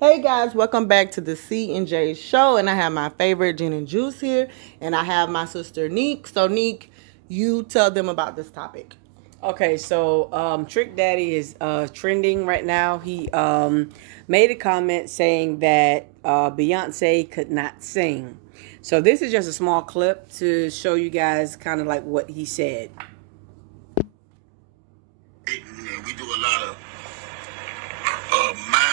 Hey guys, welcome back to the C and J show, and I have my favorite gin and juice here, and I have my sister Neek. So Neek, you tell them about this topic. Okay, so Trickdaddy is trending right now. He made a comment saying that Beyonce could not sing. So this is just a small clip to show you guys kind of like what he said. We do a lot of mind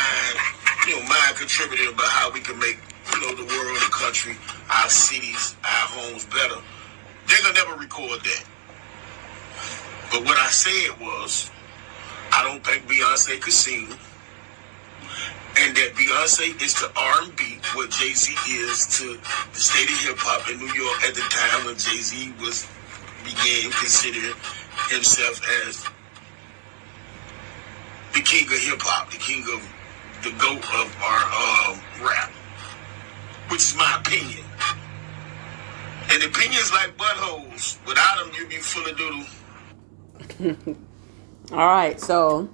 contributing about how we can make, the world, the country, our cities, our homes better. They're going to never record that. But what I said was, I don't think Beyonce could sing. And that Beyonce is to R&B what Jayz is to the state of hip-hop in New York at the time when Jayz began considering himself as the king of hip-hop, the king of the GOAT of our rap, which is my opinion. And opinions like buttholes. Without them, you'd be full of doodle. All right, so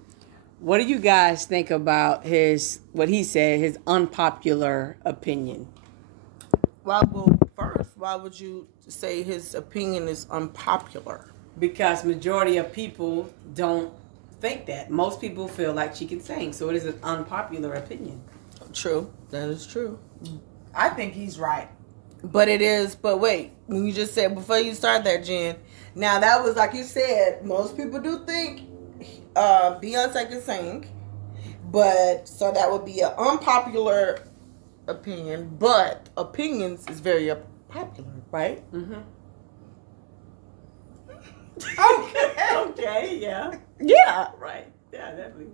what do you guys think about what he said, his unpopular opinion? Well, first, why would you say his opinion is unpopular? Because majority of people don't think that. Most people feel like she can sing, so it is an unpopular opinion. True, that is true. I think he's right. But it is, but wait, when you just said, before you start that, Jen, now that was like you said, most people do think Beyonce can sing, but so that would be an unpopular opinion, but opinions is very popular, right? Mm-hmm. Okay, yeah. Yeah. Right. Yeah, definitely.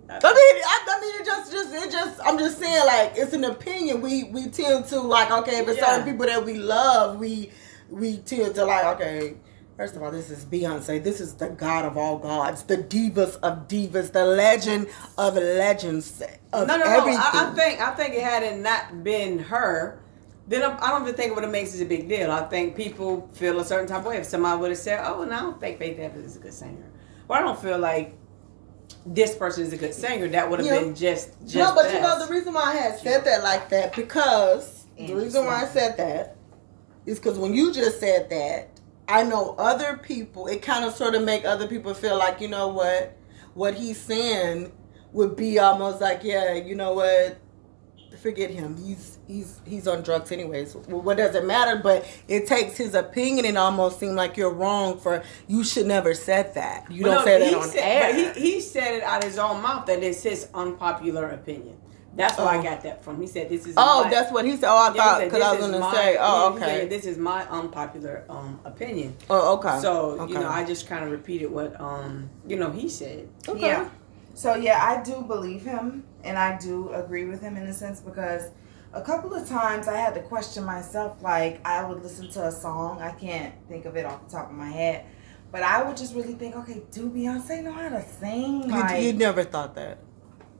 I'm just saying, like, it's an opinion. We tend to, like, okay, but certain people that we love, we tend to, like, okay, first of all, this is Beyonce. This is the god of all gods, the divas of divas, the legend of legends of everything. I think it had it not been her, then I don't even think it would have made such a big deal. I think people feel a certain type of way. If somebody would have said, oh, no, I don't think Faith Evans is a good singer. Well, I don't feel like this person is a good singer. That would have been just no, but the reason why I had said that like that, because the reason why I said that is because when you just said that, I know other people, it kind of sort of make other people feel like, you know what he's saying would be almost like, yeah, you know what, forget him. He's on drugs anyways. Well, what does it matter? But it takes his opinion and almost seem like you're wrong for, you should never said that. You don't say that on air. But he said it out of his own mouth that it's his unpopular opinion. That's where I got that from. He said this is that's what he said. Oh, I thought, because I was going to say, okay. This is my unpopular opinion. Oh, okay. So, I just kind of repeated what, he said. Okay. Yeah. So, yeah, I do believe him, and I do agree with him in a sense, because a couple of times I had to question myself. Like, I would listen to a song. I can't think of it off the top of my head. But I would just really think, okay, do Beyonce know how to sing? You never thought that?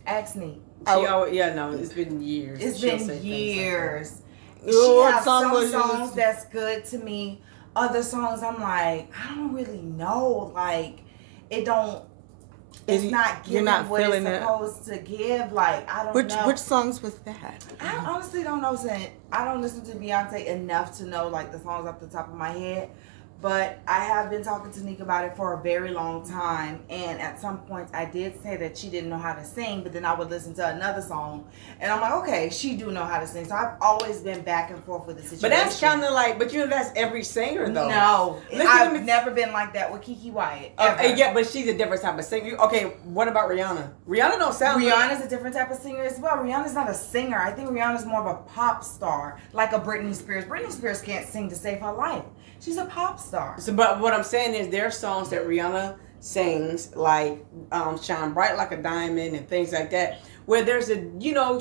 Ask me. It's been years. It's been years. Like she has some songs that's good to me. Other songs I'm like, I don't really know. Like, it's not giving what it's supposed to give. Like, I don't know. Which songs was that? I honestly don't know. I don't listen to Beyonce enough to know, like, the songs off the top of my head. But I have been talking to Nick about it for a very long time. And at some point, I did say that she didn't know how to sing. But then I would listen to another song. And I'm like, okay, she do know how to sing. So I've always been back and forth with the situation. But that's kind of like, that's every singer, though. No. I've never been like that with Keke Wyatt. Yeah, but she's a different type of singer. Okay, what about Rihanna? Rihanna don't sound Rihanna's a different type of singer as well. Rihanna's not a singer. I think Rihanna's more of a pop star. Like a Britney Spears. Britney Spears can't sing to save her life. She's a pop star. So, but what I'm saying is there are songs that Rihanna sings, like Shine Bright Like a Diamond and things like that, where there's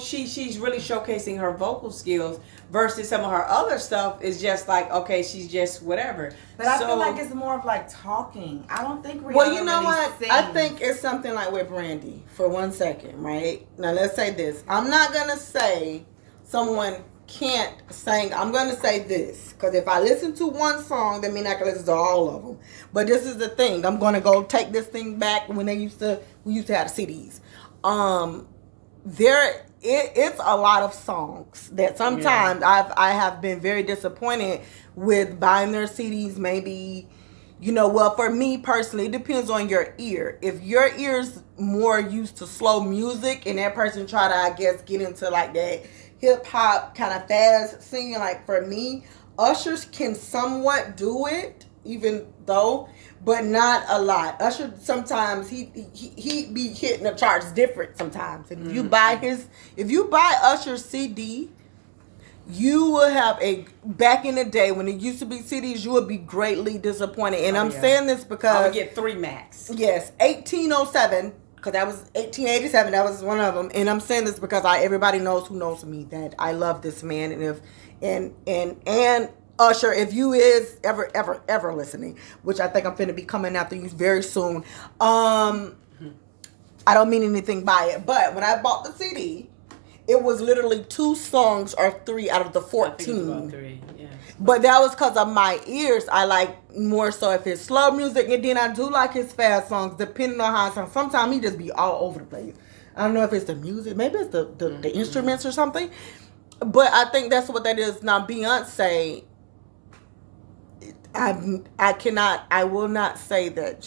she's really showcasing her vocal skills versus some of her other stuff is just like, okay, she's just whatever. But I feel like it's more of like talking. I don't think Rihanna Well, you know really what? sings. I think it's something like with Brandy for 1 second, right? Now, let's say this. I'm not going to say someone can't sing. I'm going to say this, because if I listen to one song, that means I can listen to all of them. But this is the thing. I'm going to go take this thing back when we used to have CDs. it's a lot of songs that sometimes I have been very disappointed with buying their CDs. Maybe, well, for me personally, it depends on your ear. If your ear's more used to slow music and that person try to, I guess, get into like that hip hop kind of fast singing, like for me, Usher can somewhat do it, even though, but not a lot. Usher sometimes he be hitting the charts different sometimes. And if you buy Usher's CD, you will have back in the day when it used to be CDs, you would be greatly disappointed. And I'm saying this because I would get 3 max. Yes, 1807. Because that was 1887. That was one of them. And I'm saying this because everybody knows who knows me that I love this man. And and Usher, if you is ever listening, which I think I'm finna be coming after you very soon. I don't mean anything by it, but when I bought the CD, it was literally 2 songs or 3 out of the 14. I think it was about 3, yeah. But that was because of my ears. I like more so if it's slow music, and then I do like his fast songs, depending on how it sounds. Sometimes he just be all over the place. I don't know if it's the music, maybe it's the instruments or something. But I think that's what that is. Now, Beyonce, I will not say that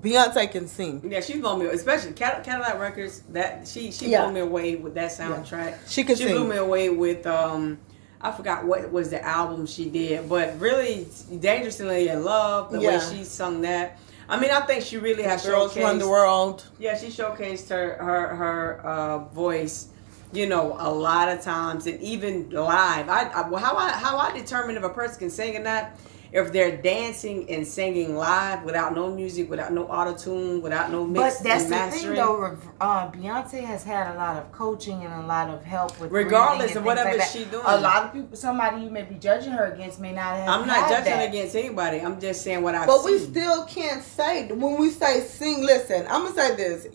Beyonce can sing. Yeah, she's blown me, especially Cadillac Records. That she blew me away with that soundtrack. She could sing. She blew me away with I forgot what was the album she did, but really, Dangerously in Love, the way she sung that. I mean, I think she really has Girls showcased. Run the World. Yeah, she showcased her voice, a lot of times, and even live. How I determine if a person can sing or not, if they're dancing and singing live without no music, without no auto-tune, without no mix but that's and mastering. the thing, though. Beyonce has had a lot of coaching and a lot of help with regardless of whatever she's doing. A lot of people, somebody you may be judging her against, may not have. I'm not judging against anybody. I'm just saying what I've seen. But we still can't say, when we say sing, listen, I'm going to say this.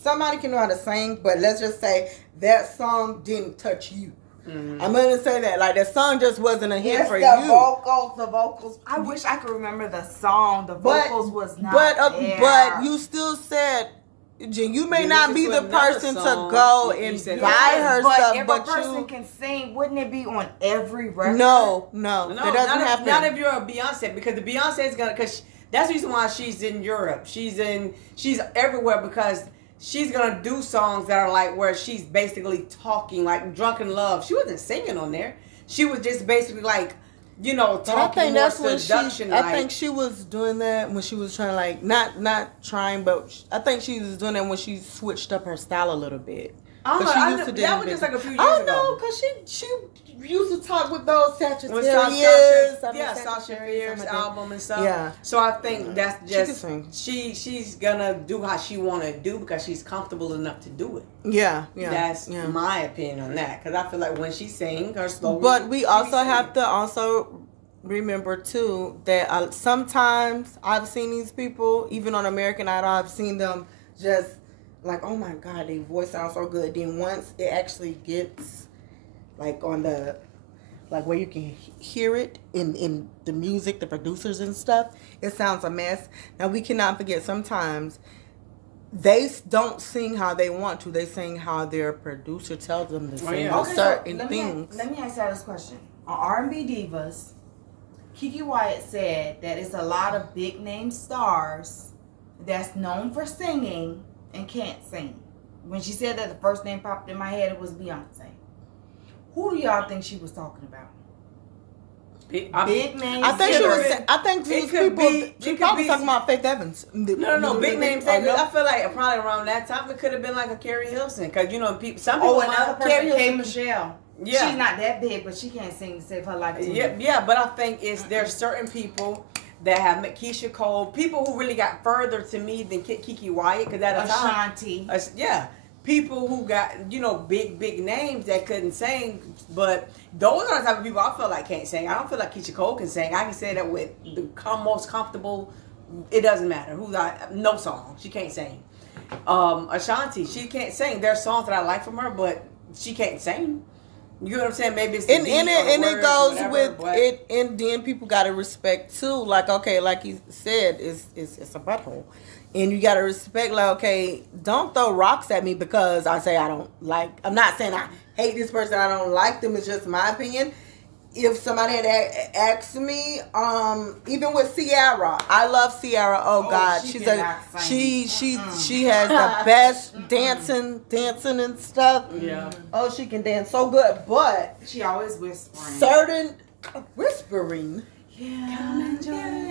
Somebody can know how to sing, but let's just say that song didn't touch you. Mm-hmm. I'm going to say that. Like, that song just wasn't a hit for you. The vocals. I wish I could remember the song. The vocals was not there. But you still said, Jen, you may not be the person to go and buy her stuff. But if a person can sing, wouldn't it be on every record? No. That doesn't happen. Not if you're a Beyonce, because the Beyonce is going to, because that's the reason why she's in Europe. She's everywhere, because she's going to do songs that are like where she's basically talking, like Drunken Love. She wasn't singing on there. She was just basically like, talking more seduction. I think she was doing that when she was trying to, like, not trying, but I think she was doing that when she switched up her style a little bit. That was just like a few years ago. I don't know, because she used to talk with those Sagittarius. Sasha Fierce album and stuff. Yeah. So I think that's just she's gonna do how she want to do because she's comfortable enough to do it. Yeah. That's my opinion on that, because I feel like when she sings her slow. But we also have to remember too that sometimes I've seen these people, even on American Idol, I've seen them just like, oh my God, their voice sounds so good. Then once it actually gets like on the, like where you can hear it in the music, the producers and stuff, it sounds a mess. Now we cannot forget, sometimes they don't sing how they want to. They sing how their producer tells them to sing certain things. Let me ask you this question. On R&B Divas, Keke Wyatt said that it's a lot of big name stars that's known for singing and can't sing. When she said that, the first name popped in my head, it was Beyonce. Who do y'all think she was talking about? Big names. I think she was probably talking about Faith Evans. No, big names. I feel like probably around that time it could have been like a Carrie Hilson, because some people. Another person, K. Michelle. Yeah, she's not that big, but she can't sing to save her life. Yeah, but I think there's certain people that have met Keisha Cole, people who really got further to me than Keke Wyatt, because at a time, Ashanti. People who got, big names that couldn't sing, but those are the type of people I feel like can't sing. I don't feel like Keisha Cole can sing. I can say that with the most comfortable. It doesn't matter no song. She can't sing. Ashanti, she can't sing. There's songs that I like from her, but she can't sing. You know what I'm saying? Maybe it's it goes with it, and then people gotta respect too. Like, okay, like you said, it's a butthole. And you gotta respect, like, okay, don't throw rocks at me because I say I don't like. I'm not saying I hate this person. I don't like them. It's just my opinion. If somebody had asked me, even with Ciara, I love Ciara. Oh God, she has the best dancing and stuff. Yeah. Oh, she can dance so good, but she always whispering. Certain whispering. Yeah.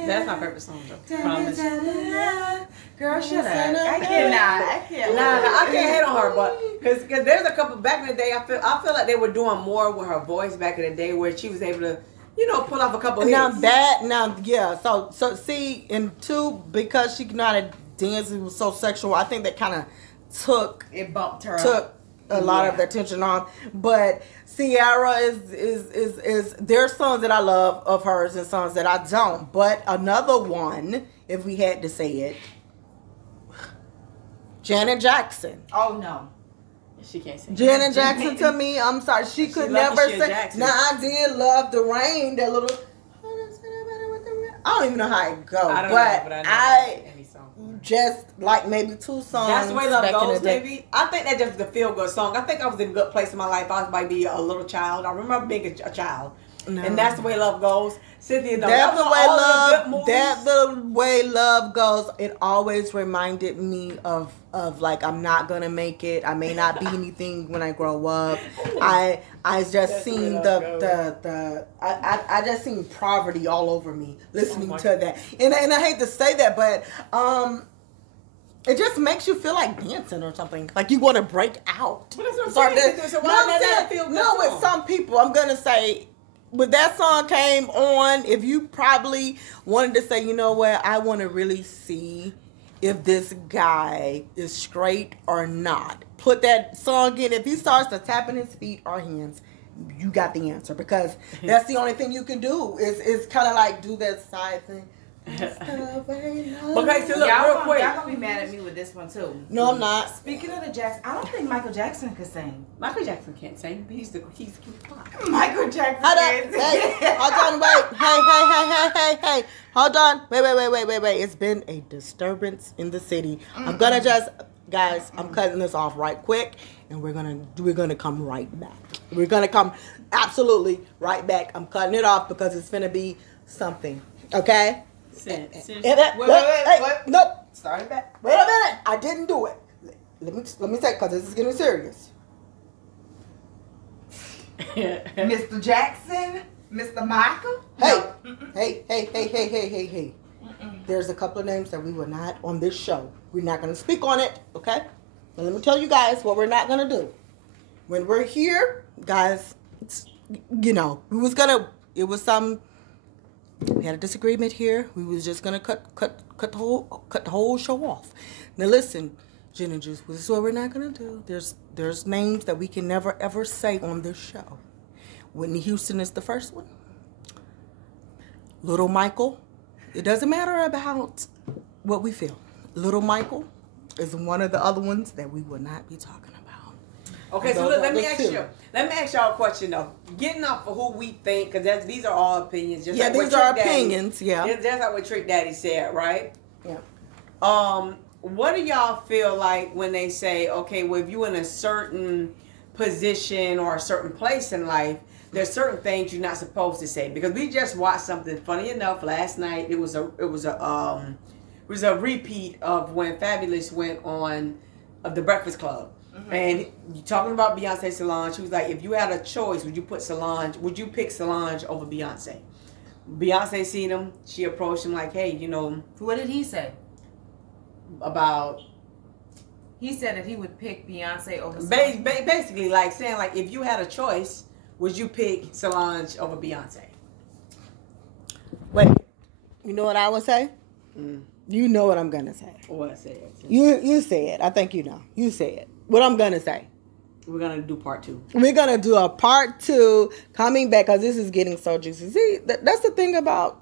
That's my favorite song, though. Promise. Girl, shut up. I can't. Nah, I can't hate on her, but because there's a couple back in the day. I feel like they were doing more with her voice back in the day, where she was able to, pull off a couple hits. So see, and two, because she could not dance, it was so sexual. I think that kind of bumped her up. A lot of the attention on, but Ciara is there's songs that I love of hers and songs that I don't. But another one, if we had to say it, Janet Jackson. Oh no, she can't sing. Janet Jackson to me, I'm sorry, she could never sing. Now I did love the rain, that little. I don't even know how it goes, but I just like maybe 2 songs. That's the way love goes, baby. I think that's just the feel good song. I think I was in a good place in my life. I was might be a little child. I remember being a child, and that's the way love goes. Cynthia, that's the way love goes. It always reminded me of like, I'm not gonna make it. I may not be anything when I grow up. I just seen I just seen poverty all over me listening to that. And I hate to say that, but it just makes you feel like dancing or something. Like you want to break out. But that's what I'm saying. So with some people, I'm gonna say, when that song came on, if you probably wanted to say, you know what, I want to really see if this guy is straight or not, put that song in. If he starts to tapping his feet or hands, you got the answer, because that's the only thing you can do is kind of like do that side thing. Okay, so look, real quick. Y'all gonna be mad at me with this one too. No, I'm not. Speaking of the Jackson, I don't think Michael Jackson could sing. Michael Jackson can't sing, but he's cute. Michael Jackson. Hold on, wait. Hey. Hold on. Wait. It's been a disturbance in the city. I'm gonna guys, I'm cutting this off right quick, and we're gonna come right back. We're gonna come absolutely right back. I'm cutting it off because it's gonna be something. Okay? Wait. Nope. Start it back. Wait a minute. I didn't do it. Let me say, because this is getting serious. Mr. Jackson, Mr. Michael. Hey. There's a couple of names that we were not on this show. We're not going to speak on it, okay? And let me tell you guys what we're not going to do. When we're here, guys, we had a disagreement here. We was just gonna cut the whole show off. Now listen, Gin and Juice, this is what we're not gonna do. There's names that we can never ever say on this show. Whitney Houston is the first one. Little Michael. It doesn't matter about what we feel. Little Michael is one of the other ones that we will not be talking about. Okay, so look, let me ask y'all a question though. Getting off of who we think, because these are all opinions. Just like these are opinions. Yeah, that's like what Trickdaddy said, right? Yeah. What do y'all feel like when they say, okay, well, if you're in a certain position or a certain place in life, there's certain things you're not supposed to say? Because we just watched something funny enough last night. It was a repeat of when Fabulous went on The Breakfast Club. And you talking about Beyonce Solange, she was like, if you had a choice, would you pick Solange over Beyonce? Beyonce seen him, she approached him like, hey, What did he say? He said that he would pick Beyonce over Solange. Basically, like saying, like, if you had a choice, would you pick Solange over Beyonce? Wait, you know what I would say? You know what I'm gonna say. What I said. You say it. I think you know. You say it. What I'm gonna say. We're gonna do part 2. We're gonna do a part 2 coming back, because this is getting so juicy. See, that's the thing about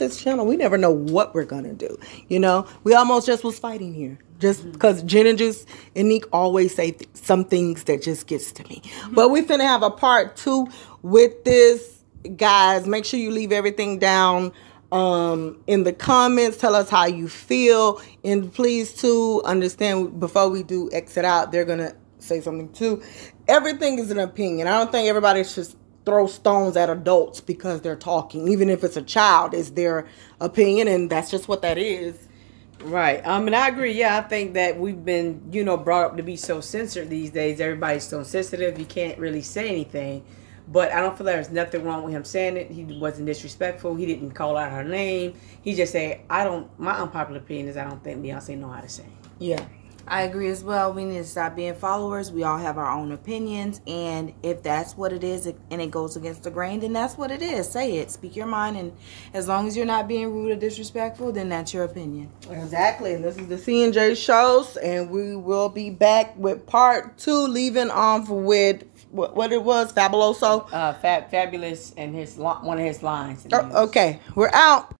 this channel. We never know what we're gonna do. We almost just was fighting here, just because Gin and Juice and Nick always say some things that just gets to me. But we finna have a part 2 with this, guys. Make sure you leave everything down in the comments. Tell us how you feel. And please, too, understand before we do exit out, they're going to say something, too. Everything is an opinion. I don't think everybody should throw stones at adults because they're talking. Even if it's a child, it's their opinion, and that's just what that is. Right. And I agree. Yeah, I think that we've been, brought up to be so censored these days. Everybody's so sensitive. You can't really say anything. But I don't feel there's nothing wrong with him saying it. He wasn't disrespectful. He didn't call out her name. He just said, my unpopular opinion is I don't think Beyonce know how to sing. Yeah. I agree as well. We need to stop being followers. We all have our own opinions, and if that's what it is and it goes against the grain, then that's what it is. Say it. Speak your mind, and as long as you're not being rude or disrespectful, then that's your opinion. Exactly. And this is the C&J shows, and we will be back with part 2, leaving off with what it was, Fabuloso. Fabulous and one of his lines. Okay, we're out.